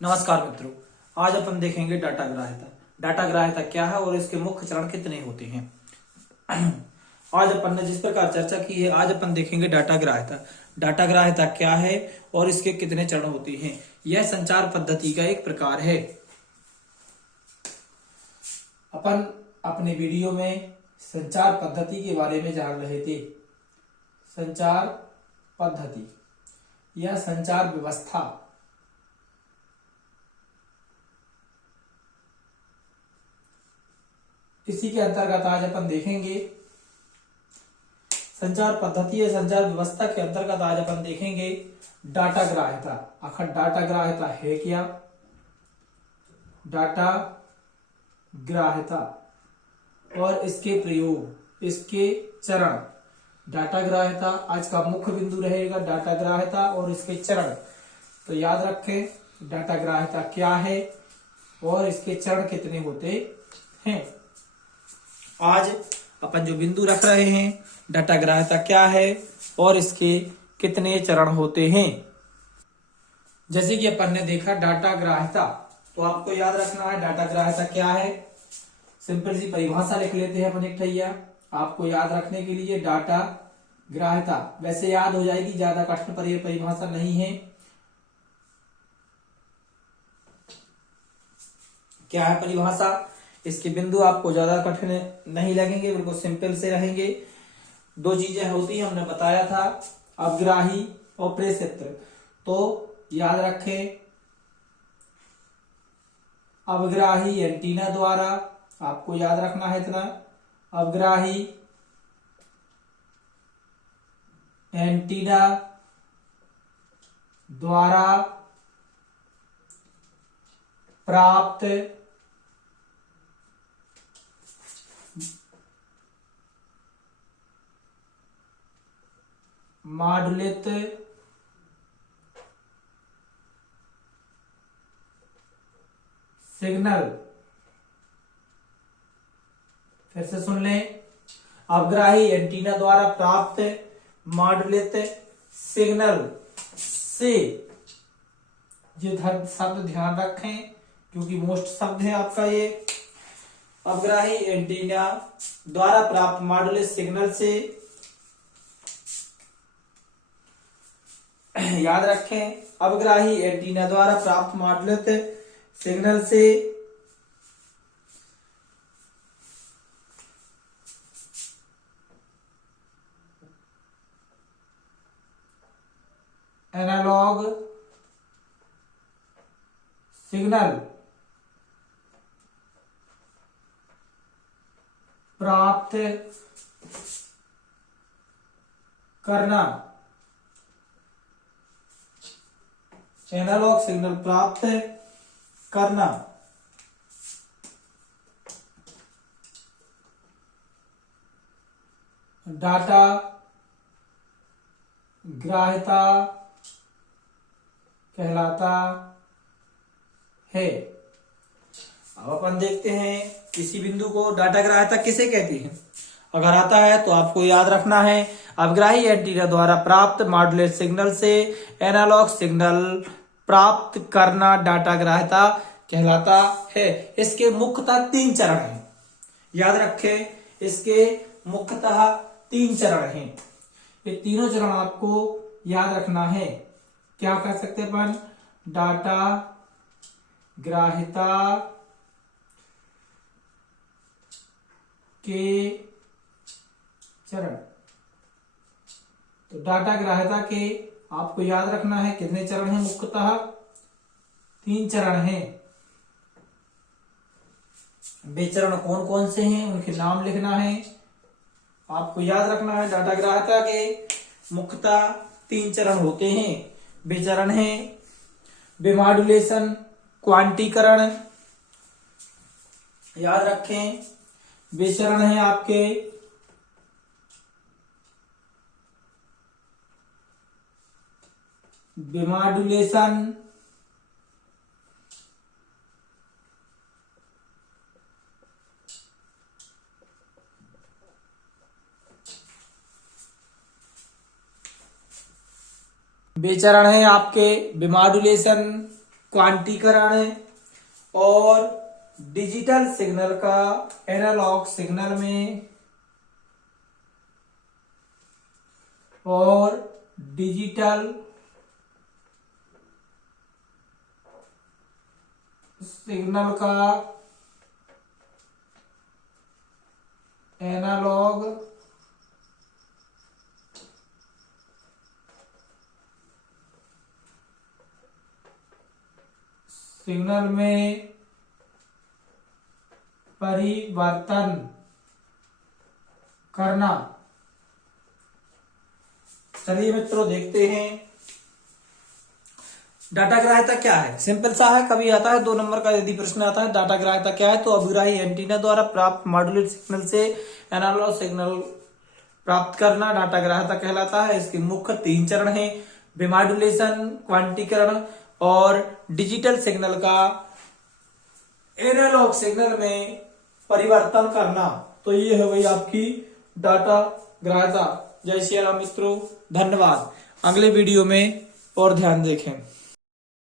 नमस्कार मित्रों, आज अपन देखेंगे डाटा ग्राह्यता। डाटा ग्राह्यता क्या है और इसके मुख्य चरण कितने होते हैं। आज अपन ने जिस प्रकार चर्चा की है, आज अपन देखेंगे डाटा ग्राह्यता। डाटा ग्राह्यता क्या है और इसके कितने चरण होते हैं। यह संचार पद्धति का एक प्रकार है। अपन अपने वीडियो में संचार पद्धति के बारे में जान रहे थे। संचार पद्धति या संचार व्यवस्था इसी के अंतर्गत आज अपन देखेंगे। संचार पद्धति या संचार व्यवस्था के अंतर्गत आज अपन देखेंगे डाटा ग्राह्यता। आखिर डाटा ग्राह्यता है क्या। डाटा ग्राह्यता और इसके प्रयोग, इसके चरण। डाटा ग्राह्यता आज का मुख्य बिंदु रहेगा, डाटा ग्राह्यता और इसके चरण। तो याद रखें डाटा ग्राह्यता क्या है और इसके चरण कितने होते हैं। आज अपन जो बिंदु रख रहे हैं, डाटा ग्राह्यता क्या है और इसके कितने चरण होते हैं। जैसे कि अपन ने देखा डाटा ग्राह्यता, तो आपको याद रखना है डाटा ग्राह्यता क्या है। सिंपल सी परिभाषा लिख लेते हैं अपन एक ठैया आपको याद रखने के लिए। डाटा ग्राह्यता वैसे याद हो जाएगी, ज्यादा कठिन परिभाषा नहीं है। क्या है परिभाषा, इसके बिंदु आपको ज्यादा कठिन नहीं लगेंगे, बिल्कुल सिंपल से रहेंगे। दो चीजें होती हैं, हमने बताया था, अवग्राही और प्रेषित्र। तो याद रखें अवग्राही एंटीना द्वारा, आपको याद रखना है इतना, अवग्राही एंटीना द्वारा प्राप्त मॉड्यूलेट सिग्नल। फिर से सुन लें, अवग्राही एंटीना द्वारा प्राप्त मॉड्यूलेट सिग्नल से, ये शब्द ध्यान रखें क्योंकि मोस्ट शब्द है आपका ये। अवग्राही एंटीना द्वारा प्राप्त मॉड्यूलेट सिग्नल से, याद रखें अवग्राही एंटीना द्वारा प्राप्त मॉड्यूलेट सिग्नल से एनालॉग सिग्नल प्राप्त करना, एनालॉग सिग्नल प्राप्त करना। डाटा ग्राह्यता कहलाता है। अब अपन देखते हैं किसी बिंदु को डाटा ग्राह्यता किसे कहती है। अगर आता है तो आपको याद रखना है अवग्राही एंटीना द्वारा प्राप्त मॉड्यूलेट सिग्नल से एनालॉग सिग्नल प्राप्त करना डाटा ग्राह्यता कहलाता है। इसके मुख्यतः 3 चरण हैं। याद रखें इसके मुख्यतः 3 चरण हैं। ये तीनों चरण आपको याद रखना है। क्या कर सकते हैं अपन, डाटा ग्राह्यता के चरण। तो डाटा ग्राह्यता के आपको याद रखना है कितने चरण हैं, मुख्यतः 3 चरण हैं। वे चरण कौन कौन से हैं उनके नाम लिखना है। आपको याद रखना है डाटा ग्राह्यता के मुख्यतः 3 चरण होते हैं। वे चरण हैं विमॉड्यूलेशन, क्वांटीकरण। याद रखें वे चरण हैं आपके विमॉड्यूलेशन, विचरण है आपके विमॉड्यूलेशन क्वांटीकरण और डिजिटल सिग्नल का एनालॉग सिग्नल में और डिजिटल सिग्नल का एनालॉग सिग्नल में परिवर्तन करना। चलिए मित्रों देखते हैं डाटा ग्राह्यता क्या है। सिंपल सा है, कभी आता है 2 नंबर का यदि प्रश्न आता है डाटा ग्राह्यता क्या है, तो अभिग्राही एंटीना द्वारा प्राप्त मॉड्यूलेटेड सिग्नल से एनालॉग सिग्नल प्राप्त करना डाटा ग्राह्यता कहलाता है। इसके मुख्य 3 चरण हैं, विमॉड्यूलेशन, क्वांटीकरण और डिजिटल सिग्नल का एनालॉग सिग्नल में परिवर्तन करना। तो ये है वही आपकी डाटा ग्राह्यता। जय श्री राम मित्रों, धन्यवाद। अगले वीडियो में और ध्यान देखें।